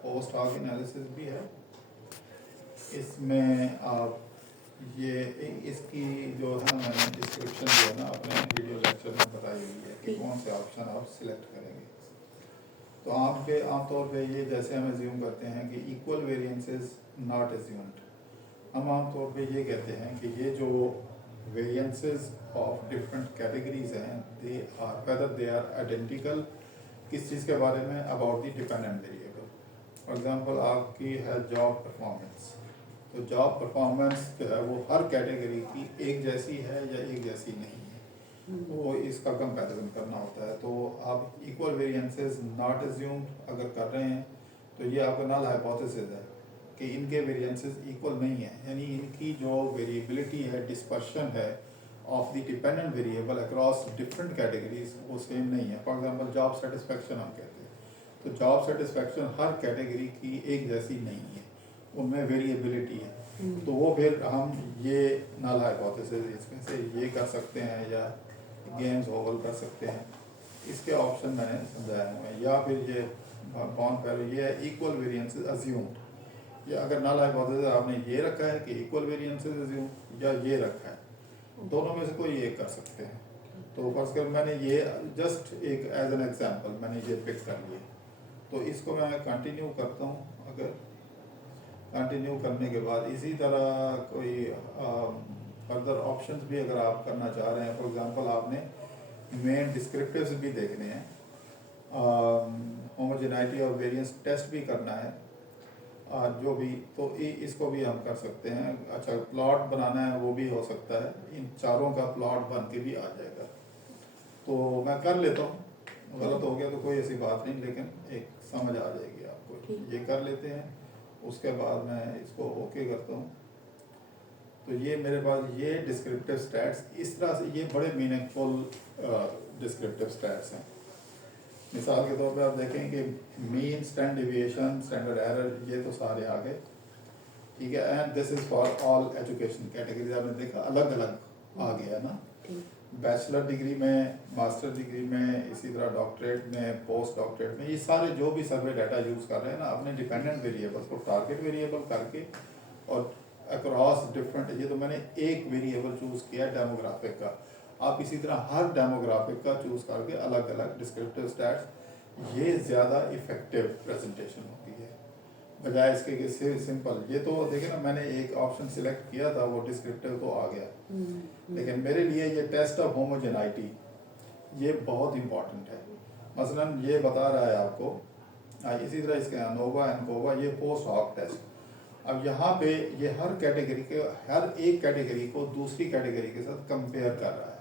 Post hoc analysis भी है। इसमें आप ये इसकी जो है ना मैंने डिस्क्रिप्शन जो है ना अपने वीडियो लेक्चर में बताई हुई है कि कौन से ऑप्शन आप सिलेक्ट करेंगे। तो आमतौर पे ये जैसे हम एज्यूम करते हैं कि equal variance is not assumed. हम आमतौर पे ये कहते हैं कि ये जो वेरिएंसेस ऑफ डिफरेंट कैटेगरीज हैं they are whether they are identical किस चीज़ के बारे में about the dependent variable. For example आपकी है जॉब परफॉर्मेंस, तो जॉब परफॉर्मेंस जो है वो हर कैटेगरी की एक जैसी है या एक जैसी नहीं है, तो इसका कंपैरिजन करना होता है। तो आप इक्वल वेरिएंसेस नॉट एज्यूम्ड अगर कर रहे हैं तो ये आपका नल हाइपोथेसिस है कि इनके वेरिएंसेस इक्वल नहीं है, यानी इनकी जो वेरिएबिलिटी है, डिस्पर्शन है of the dependent variable across different categories वो सेम नहीं है। फॉर एग्जांपल जॉब सेटिस्फेक्शन हम कहते हैं, तो जॉब सेटिस्फेक्शन हर कैटेगरी की एक जैसी नहीं है, उनमें वेरिएबिलिटी है। तो वो फिर हम ये नल हाइपोथेसिस इसमें से ये कर सकते हैं या गेम्स ओवल कर सकते हैं। इसके ऑप्शन मैंने समझाया हुआ है। या फिर ये बाउंड वैल्यू ये इक्वल वेरिएंसेस अज्यूम्ड, या अगर नल हाइपोथेसिस आपने ये रखा है कि इक्वल वेरिएंसेस अज्यूम या ये रखा है, दोनों में से कोई एक कर सकते हैं। तो फर्स्ट कर मैंने ये जस्ट एक एज एन एग्जांपल मैंने ये पिक कर लिए, तो इसको मैं कंटिन्यू करता हूँ। अगर कंटिन्यू करने के बाद इसी तरह कोई फर्दर ऑप्शंस भी अगर आप करना चाह रहे हैं, फॉर एग्जांपल आपने मेन डिस्क्रिप्टिव्स भी देखने हैं, होमोजेनिटी और वेरिएंस टेस्ट भी करना है, जो भी, तो इसको भी हम कर सकते हैं। अच्छा, प्लॉट बनाना है वो भी हो सकता है, इन चारों का प्लॉट बन के भी आ जाएगा। तो मैं कर लेता हूँ, गलत हो गया तो कोई ऐसी बात नहीं, लेकिन एक समझ आ जाएगी आपको। ये कर लेते हैं, उसके बाद मैं इसको ओके करता हूँ। तो ये मेरे पास ये डिस्क्रिप्टिव स्टैट्स इस तरह से, ये बड़े मीनिंगफुल डिस्क्रिप्टिव स्टैट्स हैं। मिसाल के तौर पे आप देखें कि mean, standard deviation, standard error, ये तो सारे आ गए, ठीक है। And this is for all education categories. आपने देखा अलग अलग आ गया ना, बैचलर डिग्री में, मास्टर डिग्री में, इसी तरह डॉक्टरेट में, पोस्ट डॉक्टरेट में, ये सारे जो भी सर्वे डाटा यूज कर रहे हैं ना, अपने डिपेंडेंट वेरिएबल्स को टारगेट वेरिएबल करके और अक्रॉस डिफरेंट, ये तो मैंने एक वेरिएबल चूज किया डेमोग्राफिक का, आप इसी तरह हर डेमोग्राफिक का चूज करके अलग अलग डिस्क्रिप्टिव स्टैट्स, ये ज़्यादा इफेक्टिव प्रेजेंटेशन होती है बजाय इसके कि सिंपल। ये तो देखे ना, मैंने एक ऑप्शन सिलेक्ट किया था, वो डिस्क्रिप्टिव तो आ गया, लेकिन मेरे लिए ये टेस्ट ऑफ होमोजेनाइटी ये बहुत इंपॉर्टेंट है। मसलन ये बता रहा है आपको, इसी तरह इसके अनोवा एनकोवा, ये पोस्ट हॉक टेस्ट। अब यहाँ पे ये हर कैटेगरी के, हर एक कैटेगरी को दूसरी कैटेगरी के साथ कंपेयर कर रहा है।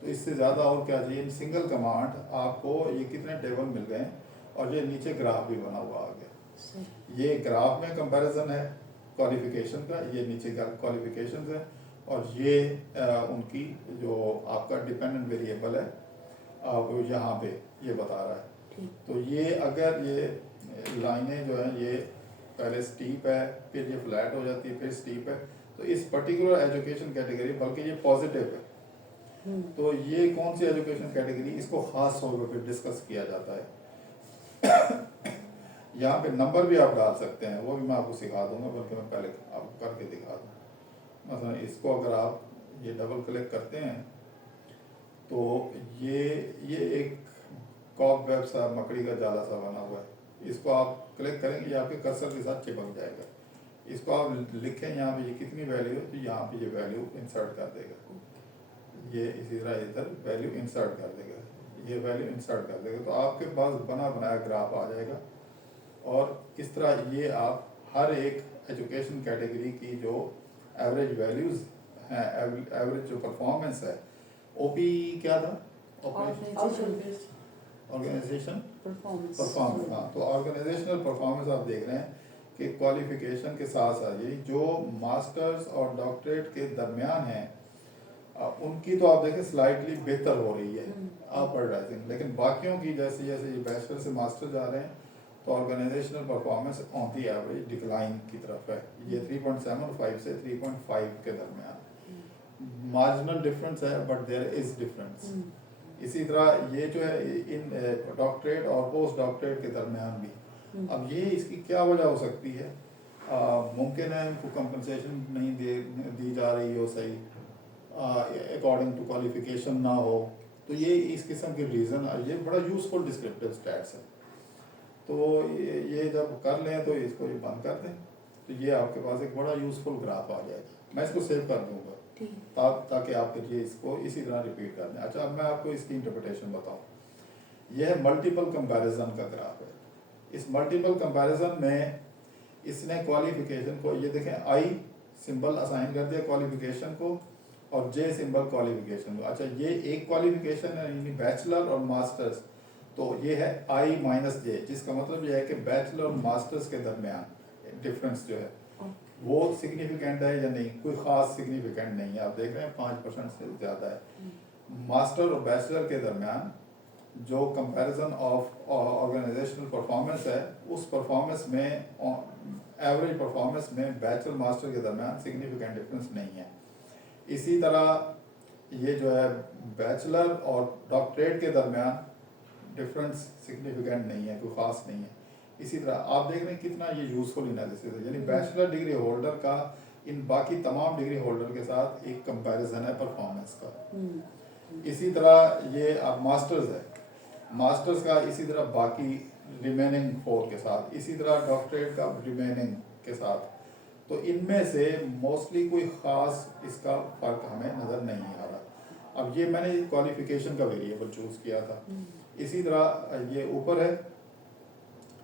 तो इससे ज़्यादा और क्या चाहिए। इन सिंगल कमांड आपको ये कितने टेबल मिल गए, और ये नीचे ग्राफ भी बना हुआ आ गया। ये ग्राफ में कंपैरिजन है क्वालिफिकेशन का, ये नीचे क्वालिफिकेशन है, और ये उनकी जो आपका डिपेंडेंट वेरिएबल है वो यहाँ पे ये बता रहा है। तो ये अगर ये लाइनें जो हैं ये पहले स्टीप है, फिर ये फ्लैट हो जाती है, फिर स्टीप है, तो इस पर्टिकुलर एजुकेशन कैटेगरी, बल्कि ये पॉजिटिव है, तो ये कौन सी एजुकेशन कैटेगरी, इसको खास तौर पर डिस्कस किया जाता है। यहाँ पे नंबर भी आप डाल सकते हैं, वो भी मैं आपको सिखा दूंगा, बल्कि मैं पहले आपको करके दिखा दूँ। मतलब इसको अगर आप ये डबल क्लिक करते हैं तो ये एक कॉक वेब सा, मकड़ी का जाला सा बना हुआ है, इसको आप क्लिक करेंगे, ये आपके कर्सर के साथ चिपक जाएगा। इसको आप लिखें यहाँ पे ये कितनी वैल्यू है, तो यहाँ पे ये वैल्यू इंसर्ट कर देगा, ये इसी तरह इधर वैल्यू इंसर्ट कर देगा, ये वैल्यू इंसर्ट कर देगा, तो आपके पास बना बनाया ग्राफ आ जाएगा। और इस तरह ये आप हर एक एजुकेशन कैटेगरी की जो एवरेज वैल्यूज हैं, एवरेज जो परफॉर्मेंस है, ओपी क्या था, ऑर्गेनाइजेशन परफॉर्मेंस, हाँ, तो ऑर्गेनाइजेशनल परफॉर्मेंस आप देख रहे हैं कि क्वालिफिकेशन के साथ साथ ये जो मास्टर्स और डॉक्टरेट के दरमियान हैं, उनकी तो आप देखें स्लाइटली बेहतर हो रही है, अपवर्ड राइजिंग, लेकिन बाकियों की जैसे जैसे ये बैचलर से मास्टर जा रहे हैं, तो organizational performance on the average decline की तरफ है। ये 3.75 से 3.5 के दरमियान मार्जिनल डिफरेंस है, बट देयर इज डिफरेंस। इसी तरह ये जो है इन डॉक्टरेट और पोस्ट डॉक्टरेट के दरमियान भी अब ये इसकी क्या वजह हो सकती है? मुमकिन है इनको कंपनसेशन नहीं दी जा रही हो सही, अकॉर्डिंग टू क्वालिफिकेशन ना हो, तो ये इस किस्म के रीज़न, ये बड़ा यूज़फुल डिस्क्रिप्टिव स्टैट्स है। तो ये जब कर लें तो इसको ये बंद कर दें, तो ये आपके पास एक बड़ा यूज़फुल ग्राफ आ जाएगा। मैं इसको सेव कर दूंगा ताकि आप फिर ये इसको इसी तरह रिपीट कर दें। अच्छा, अब मैं आपको इसकी इंटरप्रिटेशन बताऊँ। यह है मल्टीपल कंपैरिजन का ग्राफ है। इस मल्टीपल कंपैरिजन में इसने क्वालिफिकेशन को, ये देखें, आई सिंबल असाइन कर दिया क्वालिफिकेशन को और जे सिंबल क्वालिफिकेशन को। अच्छा, ये एक क्वालिफिकेशन है यानी बैचलर और मास्टर्स, तो ये है आई माइनस जे, जिसका मतलब ये है कि बैचलर और मास्टर्स के दरमियान डिफरेंस जो है वो सिग्निफिकेंट है या नहीं, कोई ख़ास सिग्निफिकेंट नहीं है। आप देख रहे हैं 5% से ज़्यादा है। मास्टर और बैचलर के दरमियान जो कंपैरिजन ऑफ ऑर्गेनाइजेशनल परफॉर्मेंस है, उस परफॉर्मेंस में, एवरेज परफॉर्मेंस में बैचलर मास्टर के दरमियान सिग्निफिकेंट डिफरेंस नहीं है। इसी तरह ये जो है बैचलर और डॉक्टरेट के दरमियान डिफरेंस सिग्निफिकेंट नहीं है, कोई ख़ास नहीं है। इसी तरह आप देख रहे हैं कितना ये यूज़फुल एनालिसिस है, यानी बैचलर डिग्री होल्डर का इन बाकी तमाम डिग्री होल्डर के साथ एक कंपैरिजन है परफॉर्मेंस का। इसी तरह ये अब मास्टर्स है, मास्टर्स का इसी तरह बाकी रिमेनिंग 4 के साथ, इसी तरह डॉक्टरेट का रिमेनिंग के साथ। तो इनमें से मोस्टली कोई ख़ास इसका फ़र्क हमें नज़र नहीं आ रहा। अब ये मैंने क्वालिफिकेशन का वेरिएबल चूज़ किया था। इसी तरह ये ऊपर है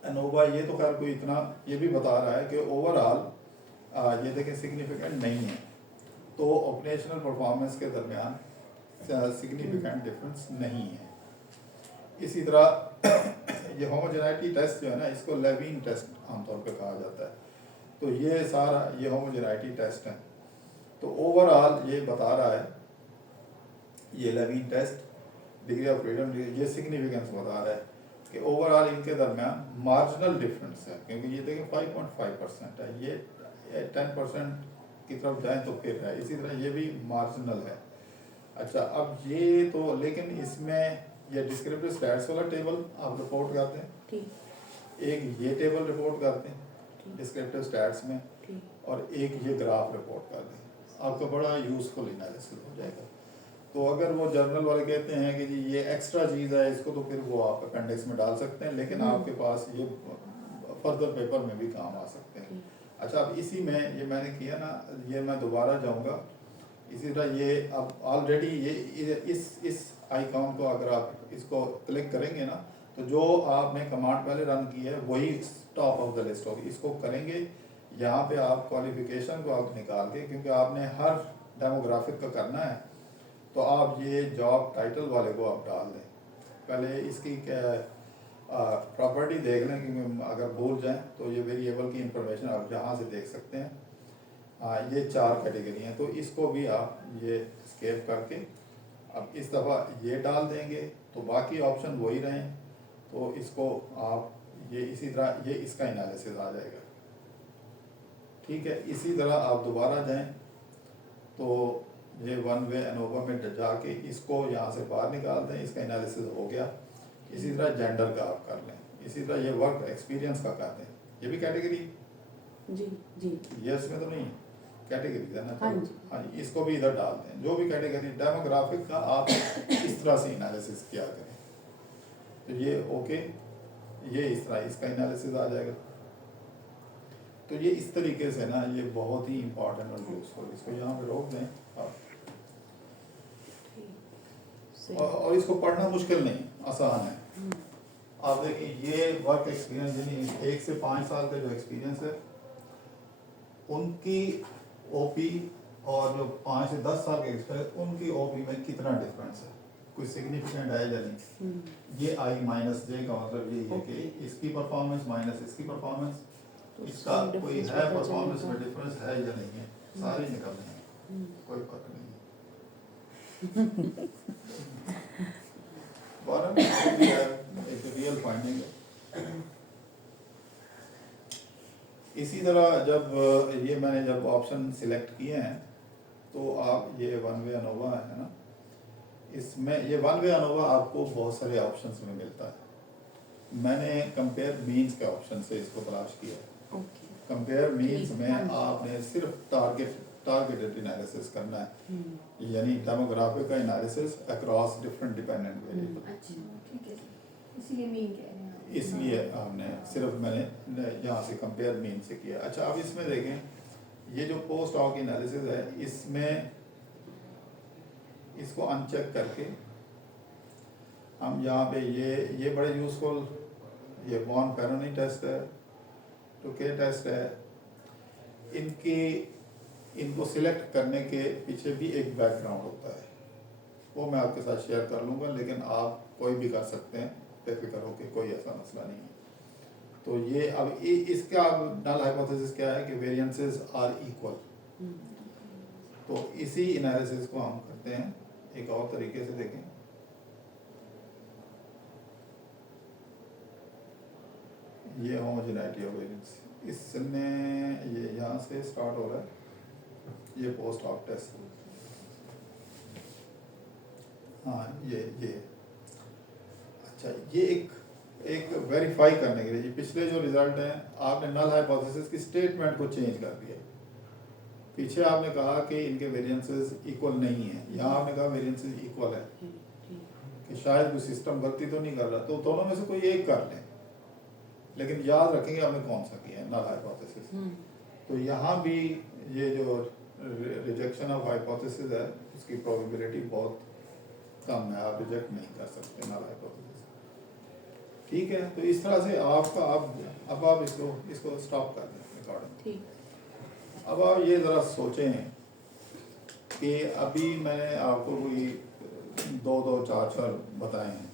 एनोवा, ये तो खैर कोई इतना ये भी बता रहा है कि ओवरऑल ये देखें सिग्निफिकेंट नहीं है, तो ऑपरेशनल परफॉर्मेंस के दरमियान सिग्निफिकेंट डिफरेंस नहीं है। इसी तरह ये होमोजेनिटी टेस्ट जो है ना, इसको लेविन टेस्ट आमतौर पे कहा जाता है। तो ये सारा ये होमोजेनिटी टेस्ट है। तो ओवरऑल ये बता रहा है, ये Levene test degree of freedom, ये सिग्निफिकेंस बता रहा है कि ओवरऑल इनके दरमियान मार्जिनल डिफरेंस है, क्योंकि ये देखें 5.5% है, ये 10% की तरफ जाएं तो फिर है। इसी तरह ये भी मार्जिनल है। अच्छा, अब ये तो, लेकिन इसमें ये डिस्क्रिप्टिव स्टैट्स वाला टेबल आप रिपोर्ट करते हैं, एक ये टेबल रिपोर्ट करते हैं डिस्क्रिप्टिव स्टैट्स में, और एक ये ग्राफ रिपोर्ट कर दें, आपका बड़ा यूज़फुल एनालिसिस हो जाएगा। तो अगर वो जर्नल वाले कहते हैं कि जी ये एक्स्ट्रा चीज़ है, इसको तो फिर वो आप अपेंडिक्स में डाल सकते हैं, लेकिन आपके पास ये फर्दर पेपर में भी काम आ सकते हैं। अच्छा, अब इसी में ये मैंने किया ना, ये मैं दोबारा जाऊंगा। इसी तरह ये अब ऑलरेडी ये इस आइकॉन को अगर आप इसको क्लिक करेंगे ना, तो जो आपने कमांड पहले रन की है वही टॉप ऑफ द लिस्ट होगी। इसको करेंगे, यहाँ पे आप क्वालिफिकेशन को आप निकाल के, क्योंकि आपने हर डेमोग्राफिक का करना है, तो आप ये जॉब टाइटल वाले को आप डाल दें। पहले इसकी प्रॉपर्टी देख लें, क्योंकि अगर भूल जाएं तो ये वेरिएबल की इंफॉर्मेशन आप जहाँ से देख सकते हैं। ये 4 कैटेगरी हैं, तो इसको भी आप ये स्केप करके अब इस दफ़ा ये डाल देंगे, तो बाकी ऑप्शन वही रहें। तो इसको आप ये इसी तरह ये इसका एनालिसिस आ जाएगा। ठीक है, इसी तरह आप दोबारा जाएं तो ये वन वे एनोवा में जाके इसको यहाँ से बाहर निकाल दें, इसका एनालिसिस हो गया। इसी तरह जेंडर का आप कर लें, इसी तरह ये वर्क एक्सपीरियंस का कर दें। ये भी कैटेगरी जी जी, ये इसमें तो नहीं कैटेगरी है ना। हाँ जी, हाँ जी, इसको भी इधर डाल दें। जो भी कैटेगरी डेमोग्राफिक का आप इस तरह से एनालिसिस किया करें, तो ये ओके, ये इस तरह इसका एनालिसिस आ जाएगा। तो ये इस तरीके से ना, ये बहुत ही इंपॉर्टेंट और यूजफुल। इसको यहाँ पे रोक दें आप, और इसको पढ़ना मुश्किल नहीं, आसान है। आप देखिए ये वर्क एक्सपीरियंस, यानी 1 से 5 साल का जो एक्सपीरियंस है, उनकी ओपी और जो 5 से 10 साल के एक्सपीरियंस, उनकी ओपी में कितना डिफरेंस है, कोई सिग्निफिकेंट है या नहीं। ये आई माइनस जे का मतलब ये है कि इसकी परफॉर्मेंस माइनस इसकी परफॉर्मेंस, इसका कोई है परफॉर्मेंस में डिफरेंस है या नहीं है, सारे निकलने हैं, कोई फर्क नहीं है। 12 में एक रियल फाइंडिंग है। इसी तरह जब मैंने ऑप्शन सिलेक्ट किए हैं, तो आप ये वन वे अनोवा है ना, इसमें ये वन वे अनोवा आपको बहुत सारे ऑप्शंस में मिलता है। मैंने कंपेयर मीन्स के ऑप्शन से इसको तलाश किया। ओके। कंपेयर मीन्स ठीक, में हाँ जी। आपने सिर्फ टारगेटेड एनालिसिस करना है, हम्म, यानी डेमोग्राफिक का analysis across different dependent variable. अच्छा ठीक है सर, इसीलिए मीन कह रहे हैं आप। इसलिए हमने सिर्फ मैंने यहाँ से कंपेयर मीन से किया। अच्छा, अब इसमें देखें, ये जो पोस्ट हॉक एनालिसिस है, इसमें इसको अनचेक करके हम यहाँ पे ये बड़े यूजफुल, ये बॉन फेरोनी टेस्ट है, टुके टेस्ट है, इनको सिलेक्ट करने के पीछे भी एक बैकग्राउंड होता है, वो मैं आपके साथ शेयर कर लूँगा, लेकिन आप कोई भी कर सकते हैं, बेफिक्र हो के, कोई ऐसा मसला नहीं है। तो ये अब इसका नल हाइपोथेसिस क्या है कि वेरिएंसेस आर इक्वल। तो इसी एनालिसिस को हम करते हैं एक और तरीके से। देखें, ये होमोजेनिटी ऑफ वेरिएंस, इसने ये यहाँ से स्टार्ट हो रहा है, ये पोस्ट हॉक टेस्ट। हाँ, ये अच्छा, ये एक वेरीफाई करने के लिए, ये पिछले जो रिजल्ट हैं, आपने नल हाइपोथेसिस की स्टेटमेंट को चेंज कर दिया। पीछे आपने कहा कि इनके वेरिएंसेस इक्वल नहीं है, यहाँ आपने कहा वेरिएंसेस इक्वल है, कि शायद कोई सिस्टम गलती तो नहीं कर रहा, तो दोनों में से कोई एक कर लें, लेकिन याद रखेंगे आपने कौन सा किया है, नल हाइपोथेसिस। तो यहाँ भी ये जो रिजेक्शन ऑफ हाइपोथेसिस है, उसकी प्रोबेबिलिटी बहुत कम है, आप रिजेक्ट नहीं कर सकते नल हाइपोथेसिस। ठीक है, तो इस तरह से आपका अब आप इसको स्टॉप कर दें रिकॉर्डिंग। ठीक। अब आप ये ज़रा सोचें कि अभी मैंने आपको कोई 2-4 बताए हैं,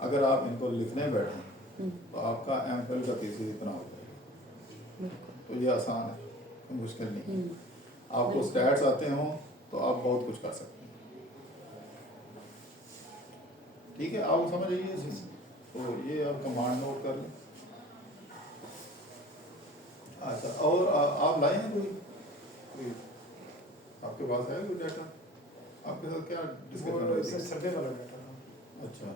अगर आप इनको लिखने बैठें तो आपका एमफिल का थीसिस इतना हो जाएगा। तो ये आसान है, कोई मुश्किल नहीं है। आपको स्टैट्स आते हों तो आप बहुत कुछ कर सकते हैं। ठीक है, आप समझ आइए इसे। तो ये आप कमांड नोट कर लें। अच्छा, और आप लाए हैं कोई आपके पास है कोई डाटा? आपके साथ क्या डिस्कशन हो रही थी? सर्वे वाला डाटा था। अच्छा।